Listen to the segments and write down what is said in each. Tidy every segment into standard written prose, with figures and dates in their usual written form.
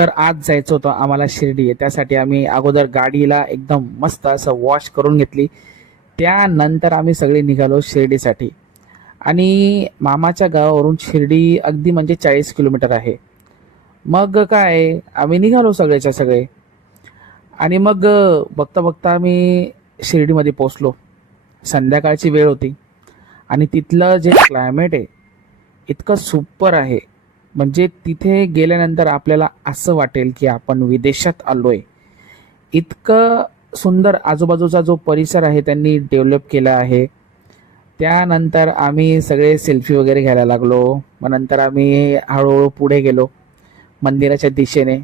तर आज जायचं होतं आम्हाला शिर्डी. त्यासाठी आम्ही अगोदर गाडीला एकदम मस्त असं वॉश करून घेतली. त्यानंतर आम्ही सगळे निघालो शिर्डीसाठी. आणि मामाच्या गावावरून शिर्डी अगदी म्हणजे 40 किलोमीटर आहे. मग काय आम्ही निघालो सगळेच्या सगळे. आणि मग बघता बघता आम्ही शिर्डीमध्ये पोचलो. संध्याकाळची वेळ होती आणि तिथलं जे क्लायमेट आहे इतकं सुपर आहे. म्हणजे तिथे गेल्यानंतर आपल्याला असं वाटेल की आपण विदेशात आलोय. इतकं सुंदर आजूबाजूचा जो परिसर आहे त्यांनी डेव्हलप केला आहे. त्यानंतर आम्ही सगळे सेल्फी वगैरे घ्यायला लागलो. मग नंतर आम्ही हळूहळू पुढे गेलो मंदिराच्या दिशेने.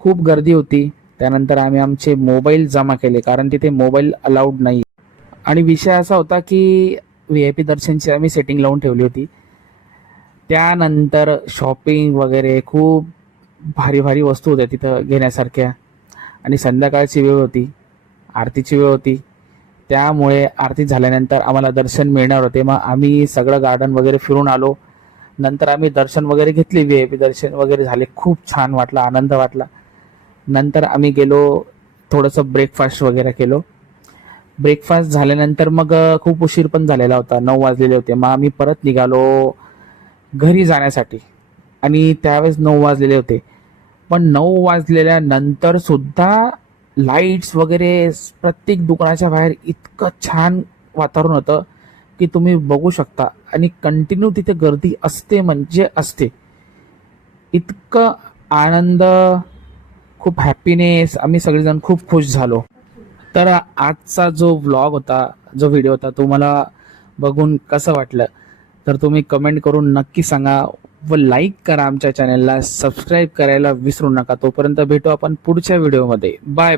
खूप गर्दी होती. त्यानंतर आम्ही आमचे मोबाईल जमा केले कारण तिथे मोबाईल अलाउड नाही. आणि विषय असा होता की VIP दर्शनची आम्ही सेटिंग लावून ठेवली होती. त्यानंतर शॉपिंग वगैरे खूप भारी भारी वस्तू होत्या तिथं घेण्यासारख्या. आणि संध्याकाळची वेळ होती, आरतीची वेळ होती. त्यामुळे आरती झाल्यानंतर आम्हाला दर्शन मिळणार होते. मग आम्ही सगळं गार्डन वगैरे फिरून आलो. नंतर आम्ही दर्शन वगैरे घेतले, VIP दर्शन वगैरे झाले. खूप छान वाटलं, आनंद वाटला. नंतर आम्ही गेलो, थोडंसं ब्रेकफास्ट वगैरे केलो. ब्रेकफास्ट झाल्यानंतर मग खूप उशीर पण झालेला होता, 9 वाजलेले होते. मग आम्ही परत निघालो घरी जाण्यासाठी. आणि त्यावेळेस 9 वाजलेले होते. पण 9 वाजलेल्या नंतर सुद्धा लाईट्स वगैरे प्रत्येक दुकानाच्या बाहेर इतकं छान वातावरण होतं की तुम्ही बघू शकता. आणि कंटिन्यू तिथे गर्दी असते म्हणजे असते. इतकं आनंद, खूप हॅपीनेस, आम्ही सगळेजण खूप खुश झालो. तर आजचा जो व्लॉग होता, जो व्हिडिओ होता, तुम्हाला बघून कसं वाटलं तर तुम्ही कमेंट करून नक्की सांगा. व लाईक करा, आमच्या चॅनलला सबस्क्राईब करायला विसरू नका. तोपर्यंत भेटू आपण पुढच्या व्हिडिओमध्ये. Bye bye.